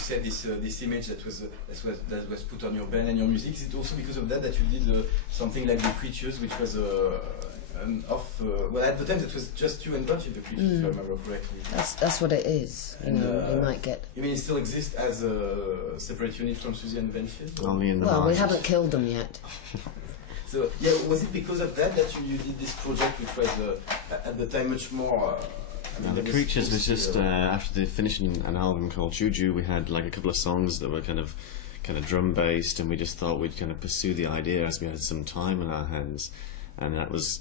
said, this image that was put on your band and your music. Is it also because of that that you did something like The Creatures, which was well, at the time it was just you and Dutch in The Creatures, if I remember correctly. That's what it is. You know, we might get. You mean it still exists as a separate unit from Siouxsie and the Banshees? Only in the well, market. we haven't killed them yet. So yeah, was it because of that that you did this project, which was at the time much more? The Creatures was just after finishing an album called Juju. We had like a couple of songs that were kind of drum based, and we just thought we'd kind of pursue the idea as we had some time on our hands, and that was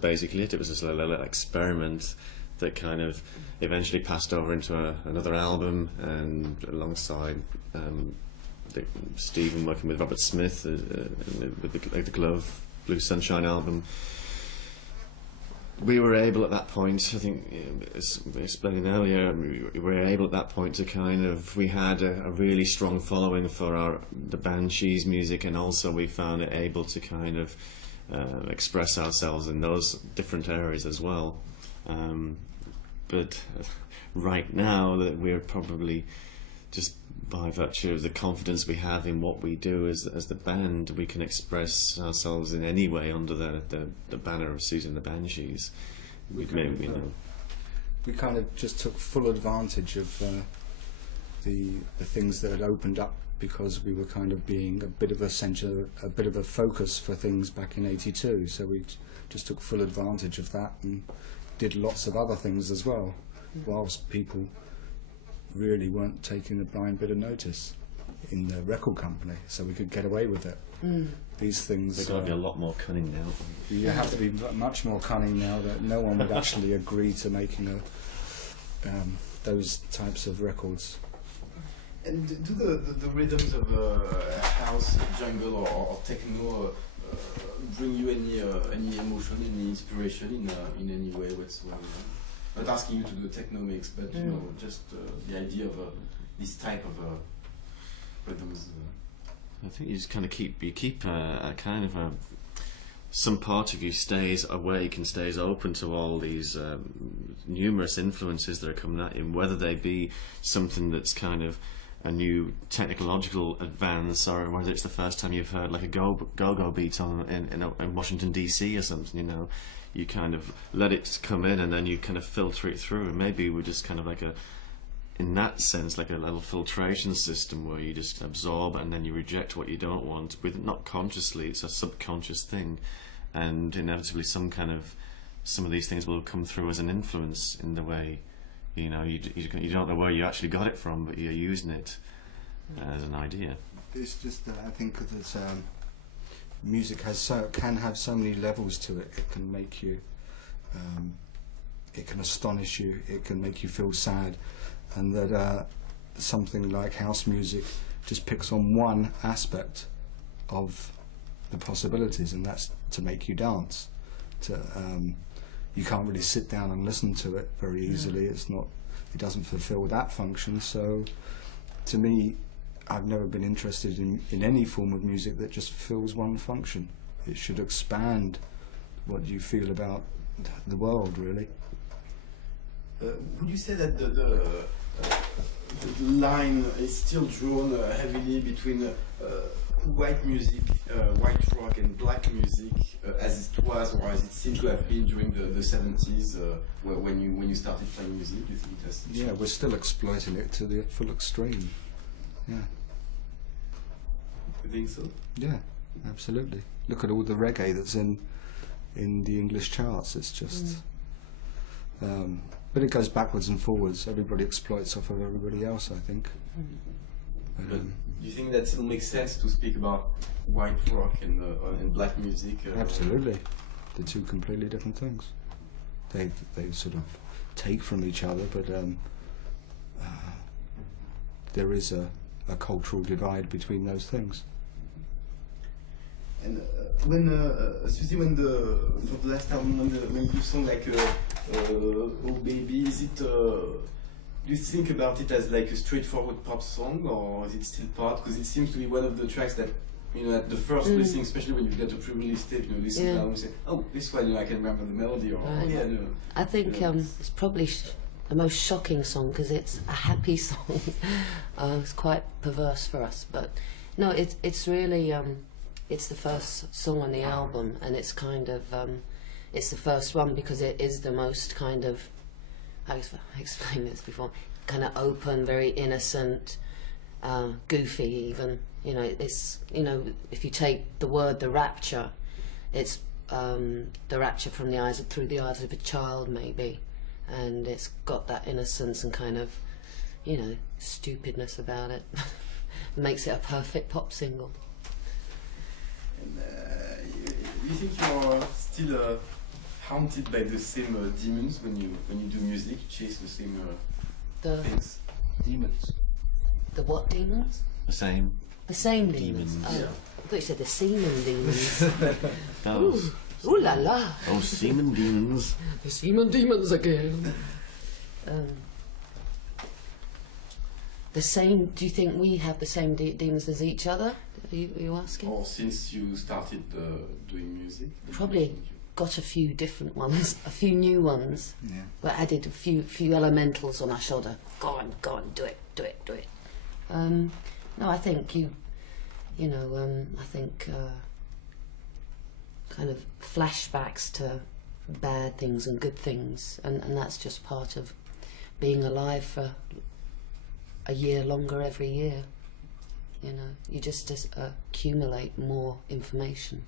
basically it. It was just a little experiment that kind of eventually passed over into another album, and alongside Stephen working with Robert Smith with the Glove Blue Sunshine album. We were able at that point, I think, as we explained earlier, we were able at that point to we had a really strong following for the Banshees music, and also we found it able to express ourselves in those different areas as well. But right now, that we're probably just by virtue of the confidence we have in what we do as the band, we can express ourselves in any way under the banner of Siouxsie the Banshees. We kind of just took full advantage of the things that had opened up, because we were kind of being a bit of a centre, a bit of a focus for things back in '82. So we just took full advantage of that and did lots of other things as well, whilst people really weren't taking a blind bit of notice in the record company, so we could get away with it. These things they've got to be a lot more cunning now. You have to be much more cunning now, that no one would actually agree to making those types of records. And do the rhythms of house, jungle, or techno bring you any emotion, any inspiration in any way whatsoever? Not asking you to do a techno mix, but you know, just the idea of this type of rhythms. I think you just kind of keep some part of you stays awake and stays open to all these numerous influences that are coming at you, whether they be something that's kind of a new technological advance, or whether it's the first time you've heard like a go-go beat in Washington DC or something. You know, you kind of let it come in and then you kind of filter it through, and maybe we're just kind of like in that sense, like a little filtration system where you just absorb and then you reject what you don't want, not consciously. It's a subconscious thing, and inevitably some of these things will come through as an influence in the way, you know, you don't know where you actually got it from, but you're using it as an idea. It's just that I think that music can have so many levels to it. It can make you, it can astonish you, it can make you feel sad, and that something like house music just picks on one aspect of the possibilities, and that's to make you dance. You can't really sit down and listen to it very easily. It doesn't fulfill that function. So to me, I've never been interested in any form of music that just fulfills one function. It should expand what you feel about the world, really. Would you say that the line is still drawn heavily between white music, white rock, and black music, as it was, or as it seemed to have been during the 70s, when you started playing music? Do you think it has changed? Yeah, we're still exploiting it to the full extreme. Yeah. You think so? Yeah, absolutely. Look at all the reggae that's in the English charts. It's just, but it goes backwards and forwards. Everybody exploits off of everybody else, I think. Do you think that still makes sense to speak about white rock and black music? Absolutely. They're two completely different things. They sort of take from each other, but there is a cultural divide between those things. And when Siouxsie, for the last album, when you do song like "Oh Baby," is it? Do you think about it as like a straightforward pop song, or is it still pop? Because it seems to be one of the tracks that, you know, at the first listening, especially when you get a pre-release tape, you know, listen to the album and say, "Oh, this one, you know, I can remember the melody," or right. "Oh yeah." No. I think it's probably the most shocking song because it's a happy song. It's quite perverse for us, but no, it's really it's the first song on the album, and it's kind of it's the first one because it is the most kind of, I explained this before, kind of open, very innocent, goofy even. You know, it's, you know, if you take the word the rapture, it's the rapture from the eyes through the eyes of a child maybe, and it's got that innocence and kind of, you know, stupidness about it. Makes it a perfect pop single. And you think you're still haunted by the same demons when you do music? You chase the same things? Demons. The what demons? The same. The same demons. Demons. Oh, Yeah. I thought you said the semen demons. Those. Ooh la la! Oh, semen demons. The semen demons again. The same. Do you think we have the same demons as each other? Are you asking? Or since you started doing music? Probably got a few different ones, a few new ones. Yeah. But added a few elementals on our shoulder. Go on, do it. No, I think you know, I think kind of flashbacks to bad things and good things, and that's just part of being alive for a year longer every year. You know, you just accumulate more information.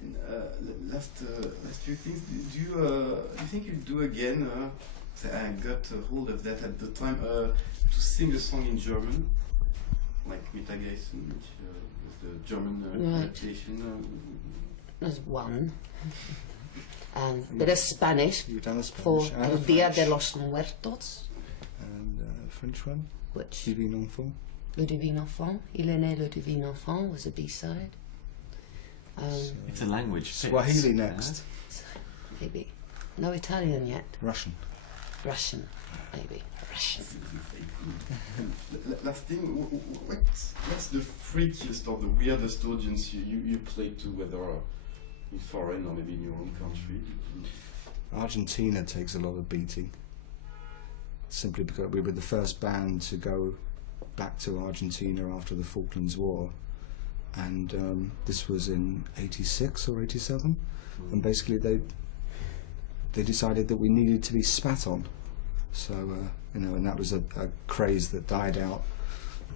And last few things. Do you think you do again? I got a hold of that at the time to sing a song in German, like Mittagessen, which was the German adaptation. There's one. And a bit of Spanish You've done a for Spanish El and Dia de French. los Muertos, And French one. which Divin Enfant. Le Divin Enfant, Il est né le Divin Enfant was a B-side. If the language fits. Swahili next. Maybe. No Italian yet. Russian. Russian, maybe. Russian. Last thing, what's the freakiest or the weirdest audience you played to, whether in foreign or maybe in your own country? Argentina takes a lot of beating. Simply because we were the first band to go back to Argentina after the Falklands War, and this was in '86 or '87, and basically they decided that we needed to be spat on. So you know, and that was a craze that died out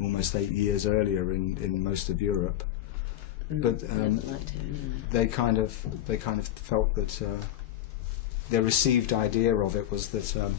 almost 8 years earlier in most of Europe. But they kind of felt that their received idea of it was that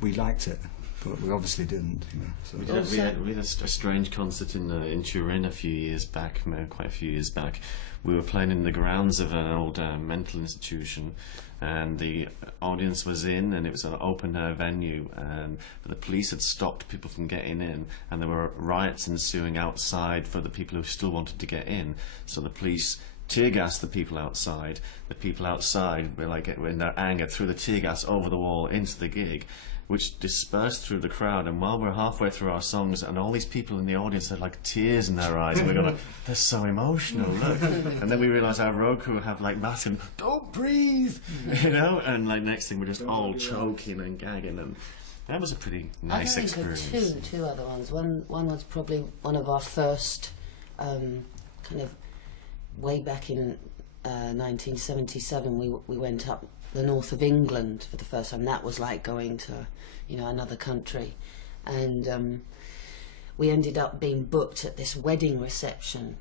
we liked it, but we obviously didn't. You know, so. We had a strange concert in Turin a few years back, quite a few years back. We were playing in the grounds of an old mental institution, and the audience was in, and it was an open air venue, and the police had stopped people from getting in, and there were riots ensuing outside for the people who still wanted to get in. So the police tear gassed the people outside. The people outside were like, in their anger, threw the tear gas over the wall into the gig, which dispersed through the crowd. And while we're halfway through our songs, and all these people in the audience had like tears in their eyes, and we're going, they're so emotional, look. And then we realised our road crew have like massive, don't breathe, you know. And like next thing we're just all choking and gagging, and that was a pretty nice experience. I think of two other ones. One was probably one of our first kind of way back in 1977. We went up the north of England for the first time. That was like going to, you know, another country, and we ended up being booked at this wedding reception.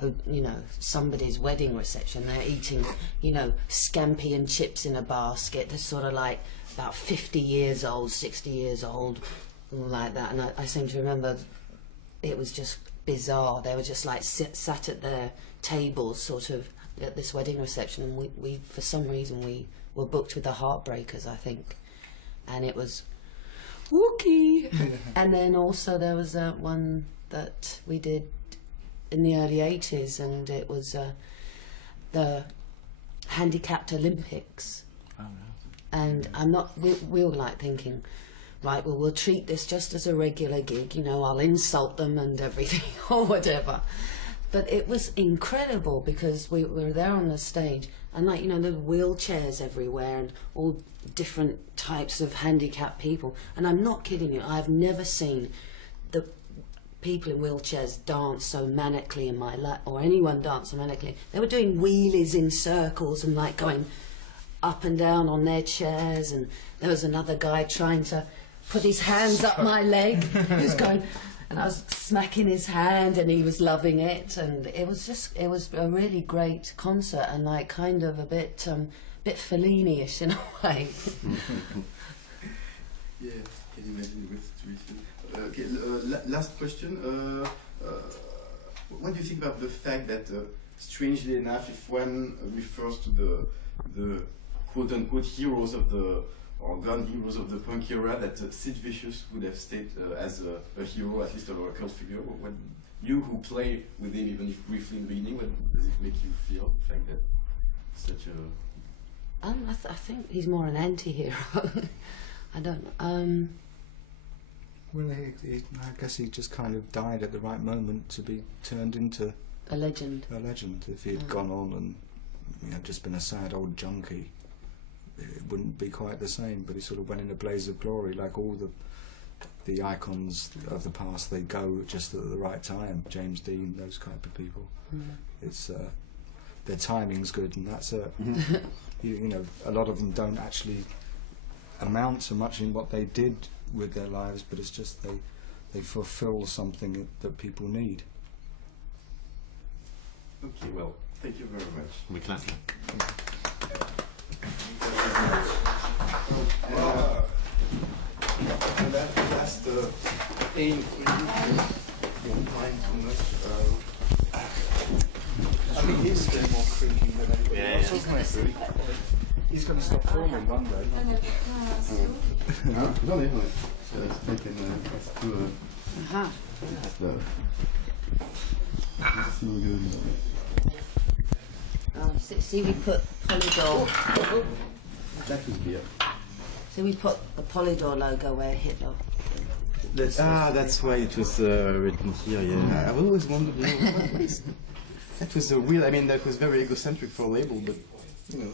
You know, somebody's wedding reception. They're eating, you know, scampi and chips in a basket. They're sort of like about 50 years old, 60 years old, like that. And I seem to remember it was just bizarre. They were just like sat at their tables, sort of, at this wedding reception, and we for some reason we were booked with the Heartbreakers, I think, and it was wookie. And then also there was one that we did in the early 80s, and it was the Handicapped Olympics. Oh, And we were like thinking, right, well, we'll treat this just as a regular gig, you know, I'll insult them and everything or whatever. But it was incredible because we were there on the stage, and like, you know, there were wheelchairs everywhere and all different types of handicapped people. And I'm not kidding you, I've never seen the people in wheelchairs dance so manically in my life, or anyone dance so manically. They were doing wheelies in circles and like going up and down on their chairs, and there was another guy trying to put his hands up my leg. He was going, and I was smacking his hand, and he was loving it, and it was a really great concert, and like kind of a bit Fellini-ish in a way. Yeah, can you imagine with situation? Okay, last question. What do you think about the fact that, strangely enough, if one refers to the quote-unquote heroes of the, or gun heroes of the punk era, that Sid Vicious would have stayed as a hero, at least a cult figure? What, you who play with him, even if briefly in the beginning, what does it make you feel, the fact that such a... I think he's more an anti-hero. I don't know. Well, I guess he just kind of died at the right moment to be turned into a legend. A legend. If he had gone on and, you know, just been a sad old junkie, it wouldn't be quite the same. But he sort of went in a blaze of glory, like all the icons of the past. They go just at the right time. James Dean, those type of people. It's their timing's good, and that's it. You know, a lot of them don't actually amount to much in what they did with their lives, but it's just they fulfill something that people need. Okay, well, thank you very much. We clap. And that last aim for you, don't mind too much. I think he's still more creaking than anybody else, Yeah. isn't he? He's going to stop filming one day. No, no, so let's take in to See, we put Polydor. that would be it. So we put the Polydor logo where Hitler. That's why it was written here. Yeah, I've always wondered. You know, what is, that was a real. I mean, that was very egocentric for a label, but you know.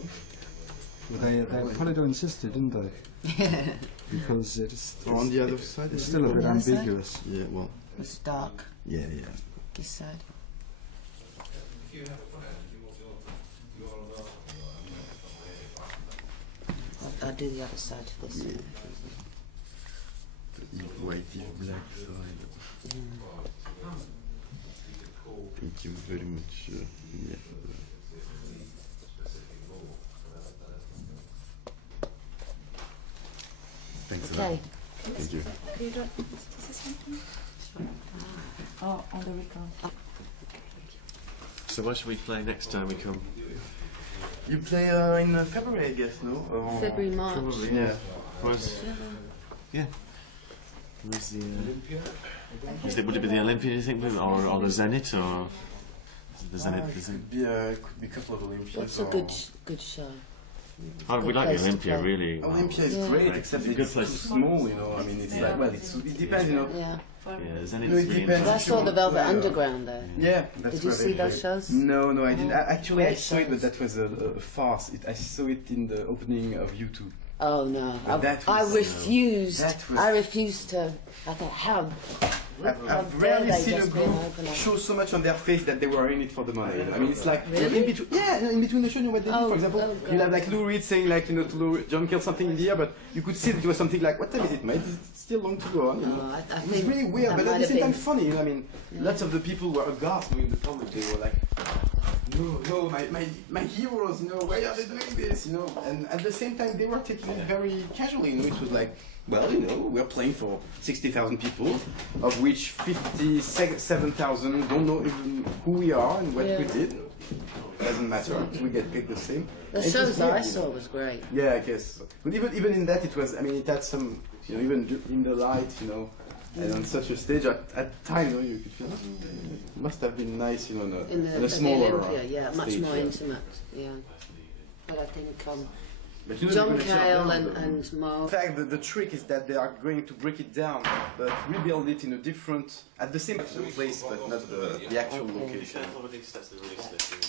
Well, they Polydor insisted, didn't they? Because it's On the other side, it's still a bit On the other side? ambiguous. Yeah, well, It's dark. yeah. This side. I'll do the other side of this. Yeah. The white black side. Thank you very much. Yeah. Thanks a lot. Okay. Thank you. Oh, on the record. So what should we play next time we come? You play in February, I guess, no? February, March. Probably. Yeah. Yeah. Where's the? Would it be the Olympia? You think, or the Zenit, or the Zenit? Could be a couple of Olympias. What's a good show? Oh, we like the Olympia, really. Olympia is Yeah. great, Right. except It's a it's good too place. small, you know. I mean, it's like, well, it depends, you know. Yeah. Yeah, Zenit's No, it really depends. I saw the Velvet Yeah. Underground there. Yeah, that's Did you where see they those play. shows? No, I didn't. Actually, I Great saw it, but shows. that was a farce. I saw it in the opening of YouTube. Oh no! But that I was- refused. that was- I refused to. I thought, how I've dare rarely they seen a just be an group opener? show so much on their face that they were in it for the money. I mean, it's like Really? in between. Yeah, in between the show, you know what they did? Oh, For example, oh, God. you have like Lou Reed saying like, you know, to Lou, John killed something in the air, but you could see that it was something like, what time is it, mate? It's still long to go on. You know? Oh, I It was think really weird, that but at might the have same time been- funny. You know, I mean, lots of the people were aghast knowing the public. They were like, no, my heroes, you know, why are they doing this? You know, and at the same time they were taking it very casually. You know, it was like, well, you know, we're playing for 60,000 people, of which 57,000 don't know even who we are and what we Yeah. did. Doesn't matter. We get paid the same. The And it was shows that I weird, you saw know. was great. Yeah, I guess. But even in that, it was. I mean, it had some. You know, even in the light, you know, and on such a stage at time, you know, you could feel. It must have been nice, you know, In on a the smaller Olympia, yeah, much stage, more yeah. intimate, yeah. But I think John Cale and Mark. In fact, the trick is that they are going to break it down, but rebuild it in a different, at the same place, but not the actual location. Careful with these steps, they're really slippery.